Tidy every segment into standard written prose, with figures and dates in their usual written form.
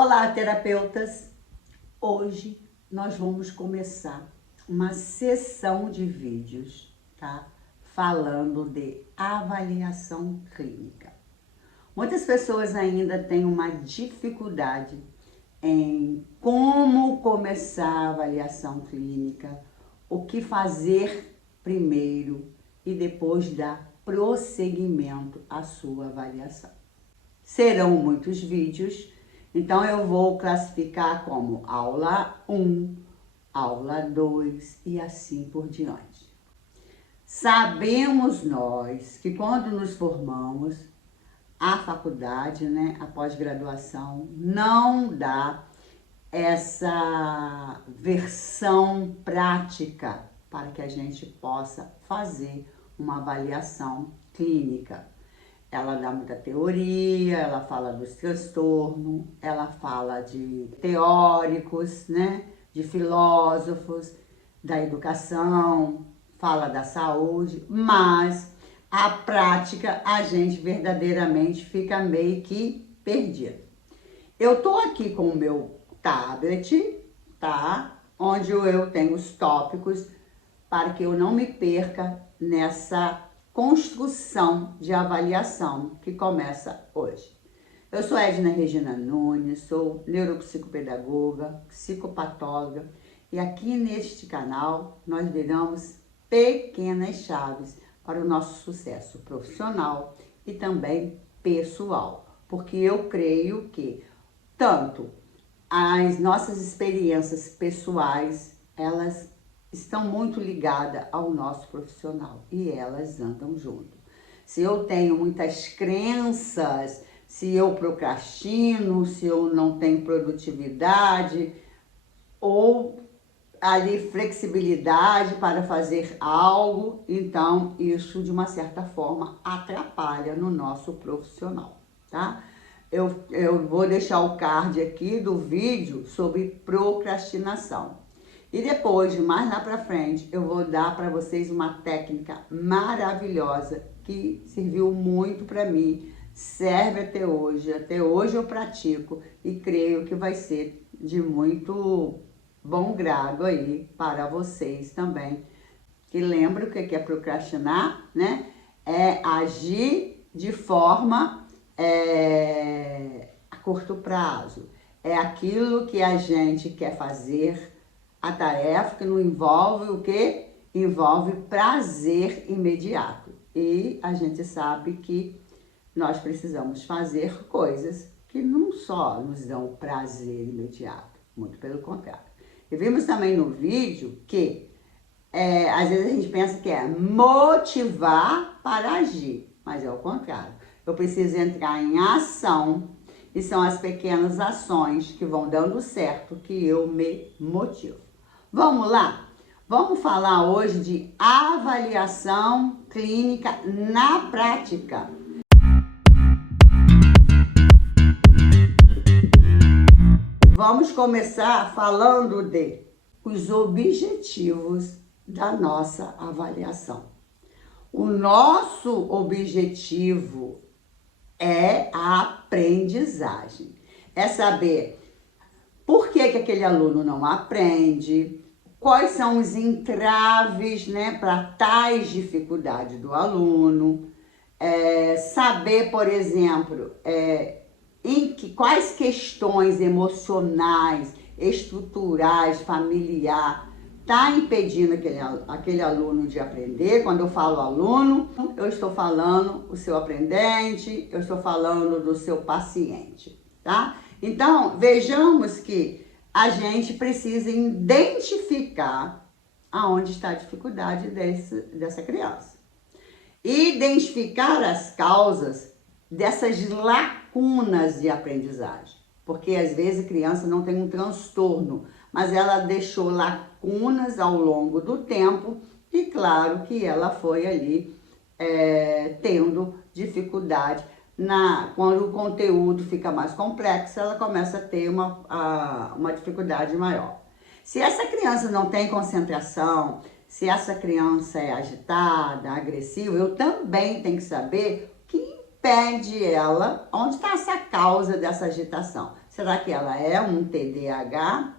Olá, terapeutas! Hoje nós vamos começar uma sessão de vídeos, tá? Falando de avaliação clínica. Muitas pessoas ainda têm uma dificuldade em como começar a avaliação clínica, o que fazer primeiro e depois dar prosseguimento à sua avaliação. Serão muitos vídeos. Então, eu vou classificar como aula 1, aula 2 e assim por diante. Sabemos nós que quando nos formamos, a faculdade, a pós-graduação, não dá essa versão prática para que a gente possa fazer uma avaliação clínica. Ela dá muita teoria, ela fala dos transtornos, ela fala de teóricos, de filósofos, da educação, fala da saúde, mas a prática a gente verdadeiramente fica meio que perdido. Eu tô aqui com o meu tablet, tá? Onde eu tenho os tópicos para que eu não me perca nessa construção de avaliação que começa hoje. Eu sou Edna Regina Nunes, sou neuropsicopedagoga, psicopatóloga e aqui neste canal nós viramos pequenas chaves para o nosso sucesso profissional e também pessoal, porque eu creio que tanto as nossas experiências pessoais, elas estão muito ligadas ao nosso profissional e elas andam junto. Se eu tenho muitas crenças, se eu procrastino, se eu não tenho produtividade ou ali flexibilidade para fazer algo, então isso de uma certa forma atrapalha no nosso profissional, tá? Eu vou deixar o card aqui do vídeo sobre procrastinação. E depois, mais lá pra frente, eu vou dar para vocês uma técnica maravilhosa que serviu muito para mim, serve até hoje eu pratico e creio que vai ser de muito bom grado aí para vocês também. Que lembra o que é procrastinar, É agir de forma a curto prazo. É aquilo que a gente quer fazer, a tarefa que não envolve o quê? Envolve prazer imediato. E a gente sabe que nós precisamos fazer coisas que não só nos dão prazer imediato, muito pelo contrário. E vimos também no vídeo que às vezes a gente pensa que é motivar para agir, mas é o contrário. Eu preciso entrar em ação e são as pequenas ações que vão dando certo que eu me motivo. Vamos lá? Vamos falar hoje de avaliação clínica na prática. Vamos começar falando de os objetivos da nossa avaliação. O nosso objetivo é a aprendizagem. É saber por que aquele aluno não aprende, quais são os entraves, para tais dificuldades do aluno, saber, por exemplo, quais questões emocionais, estruturais, familiar, está impedindo aquele aluno de aprender. Quando eu falo aluno, eu estou falando o seu aprendente, eu estou falando do seu paciente, tá? Então, vejamos que a gente precisa identificar aonde está a dificuldade dessa criança. Identificar as causas dessas lacunas de aprendizagem. Porque às vezes a criança não tem um transtorno, mas ela deixou lacunas ao longo do tempo e claro que ela foi ali tendo dificuldade. Quando o conteúdo fica mais complexo, ela começa a ter uma dificuldade maior. Se essa criança não tem concentração, se essa criança é agitada, agressiva, eu também tenho que saber que pede ela, onde está essa causa dessa agitação? Será que ela é um TDAH,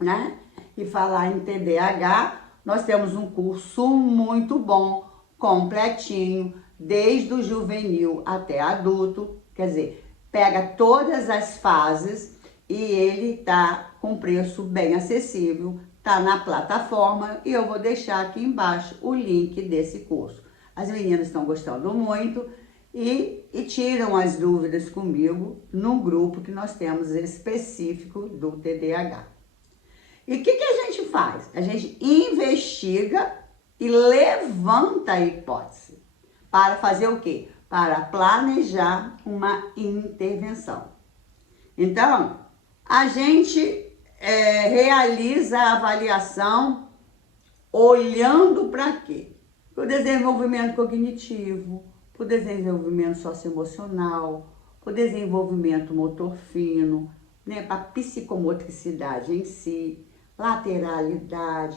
né? E falar em TDAH, nós temos um curso muito bom, completinho, desde o juvenil até adulto, quer dizer, pega todas as fases e ele tá com preço bem acessível, tá na plataforma e eu vou deixar aqui embaixo o link desse curso. As meninas estão gostando muito e tiram as dúvidas comigo num grupo que nós temos específico do TDAH. E o que a gente faz? A gente investiga e levanta a hipótese. Para fazer o quê? Para planejar uma intervenção. Então, a gente realiza a avaliação olhando para quê? Para o desenvolvimento cognitivo, para o desenvolvimento socioemocional, para o desenvolvimento motor fino, né, para a psicomotricidade em si, lateralidade,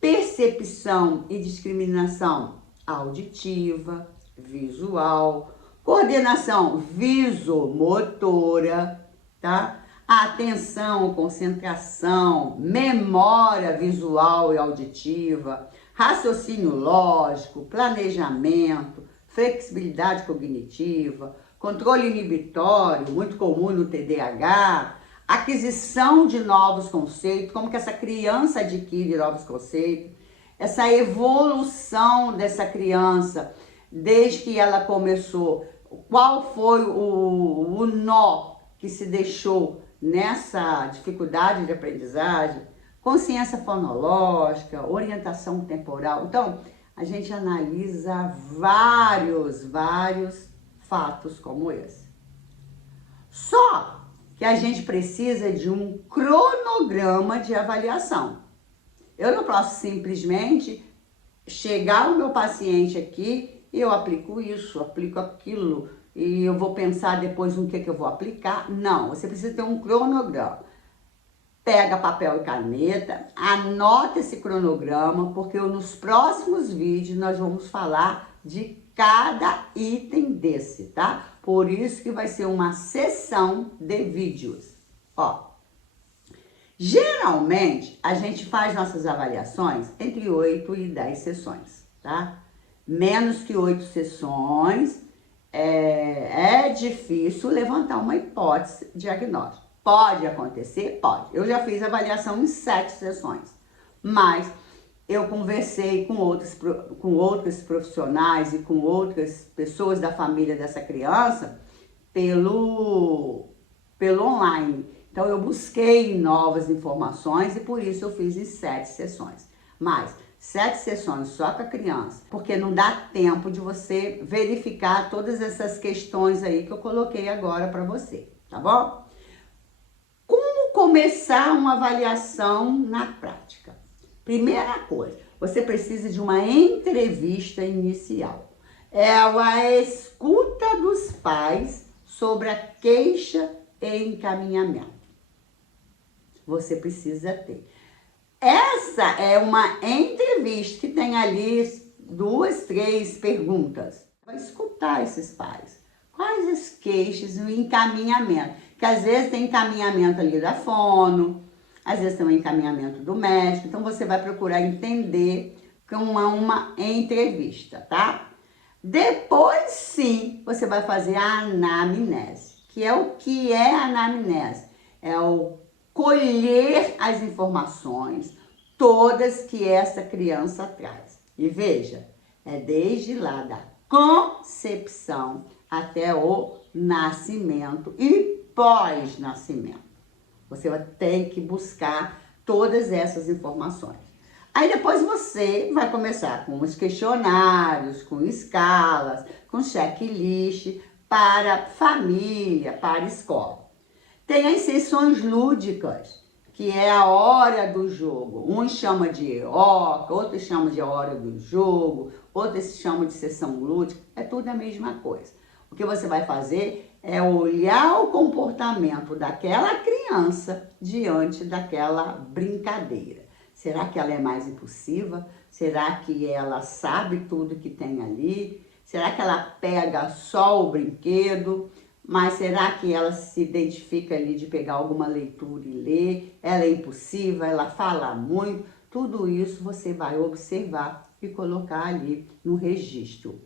percepção e discriminação auditiva, visual, coordenação visomotora, tá? Atenção, concentração, memória visual e auditiva, raciocínio lógico, planejamento, flexibilidade cognitiva, controle inibitório, muito comum no TDAH, aquisição de novos conceitos, como que essa criança adquire novos conceitos, essa evolução dessa criança, desde que ela começou, qual foi o nó que se deixou nessa dificuldade de aprendizagem, consciência fonológica, orientação temporal. Então, a gente analisa vários fatos como esse. Só que a gente precisa de um cronograma de avaliação. Eu não posso simplesmente chegar o meu paciente aqui e eu aplico isso, aplico aquilo, e eu vou pensar depois no que eu vou aplicar. Não, você precisa ter um cronograma. Pega papel e caneta, anota esse cronograma, porque nos próximos vídeos nós vamos falar de cada item desse, tá? Por isso que vai ser uma sessão de vídeos. Ó, geralmente a gente faz nossas avaliações entre 8 e 10 sessões, tá? Menos que 8 sessões é difícil levantar uma hipótese diagnóstica. Pode acontecer? Pode. Eu já fiz avaliação em 7 sessões, mas eu conversei com outros profissionais e com outras pessoas da família dessa criança pelo online. Então, eu busquei novas informações e por isso eu fiz em 7 sessões. Mas 7 sessões só com a criança, porque não dá tempo de você verificar todas essas questões aí que eu coloquei agora para você, tá bom? Como começar uma avaliação na prática? Primeira coisa, você precisa de uma entrevista inicial. É a escuta dos pais sobre a queixa e encaminhamento. Você precisa ter. Essa é uma entrevista que tem ali 2, 3 perguntas. Vai escutar esses pais. Quais as queixas e o encaminhamento? Que às vezes tem encaminhamento ali da fono, às vezes tem um encaminhamento do médico. Então você vai procurar entender com uma entrevista, tá? Depois sim, você vai fazer a anamnese. Que é o que é a anamnese? É o colher as informações todas que essa criança traz. E veja, é desde lá da concepção até o nascimento e pós-nascimento. Você vai ter que buscar todas essas informações. Aí depois você vai começar com os questionários, com escalas, com checklist para família, para escola. Tem as sessões lúdicas, que é a hora do jogo. Uns chamam de EOCA, outros chamam de hora do jogo, outros chamam de sessão lúdica. É tudo a mesma coisa. O que você vai fazer é olhar o comportamento daquela criança diante daquela brincadeira. Será que ela é mais impulsiva? Será que ela sabe tudo que tem ali? Será que ela pega só o brinquedo? Mas será que ela se identifica ali de pegar alguma leitura e ler? Ela é impulsiva, ela fala muito? Tudo isso você vai observar e colocar ali no registro.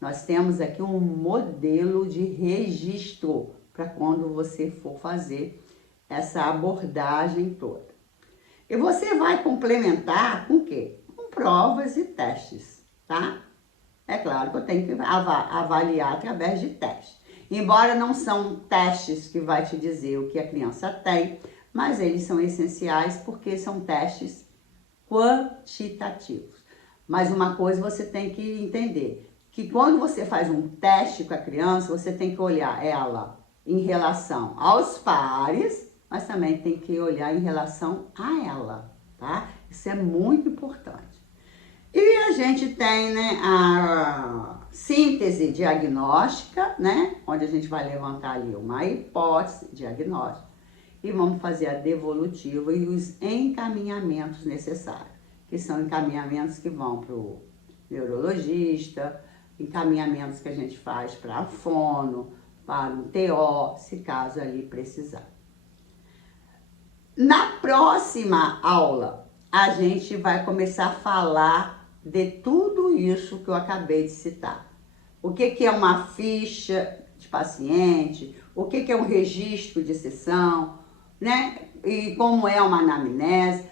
Nós temos aqui um modelo de registro para quando você for fazer essa abordagem toda. E você vai complementar com o quê? Com provas e testes, tá? É claro que eu tenho que avaliar através de testes. Embora não são testes que vai te dizer o que a criança tem, mas eles são essenciais porque são testes quantitativos. Mas uma coisa você tem que entender, que quando você faz um teste com a criança, você tem que olhar ela em relação aos pares, mas também tem que olhar em relação a ela, tá? Isso é muito importante. E a gente tem, né, a síntese diagnóstica, né, onde a gente vai levantar ali uma hipótese diagnóstica e vamos fazer a devolutiva e os encaminhamentos necessários, que são encaminhamentos que vão para o neurologista, encaminhamentos que a gente faz para a fono, para o TO, se caso ali precisar. Na próxima aula, a gente vai começar a falar de tudo isso que eu acabei de citar. O que é uma ficha de paciente, o que é um registro de sessão, né? E como é uma anamnese.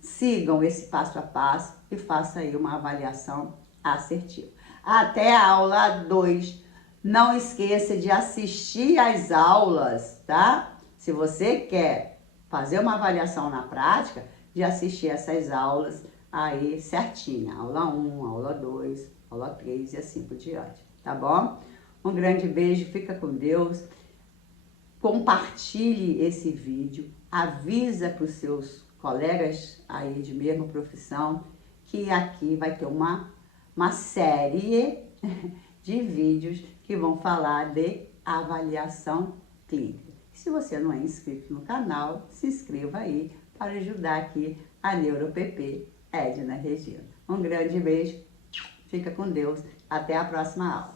Sigam esse passo a passo e façam aí uma avaliação assertiva. Até a aula 2. Não esqueça de assistir às aulas, tá? Se você quer fazer uma avaliação na prática, de assistir essas aulas aí certinha. Aula 1, aula 2, aula 3 e assim por diante, tá bom? Um grande beijo, fica com Deus. Compartilhe esse vídeo, avisa para os seus colegas aí de mesma profissão que aqui vai ter uma série de vídeos que vão falar de avaliação clínica. Se você não é inscrito no canal, se inscreva aí para ajudar aqui a NeuroPP Edna Regina. Um grande beijo, fica com Deus, até a próxima aula.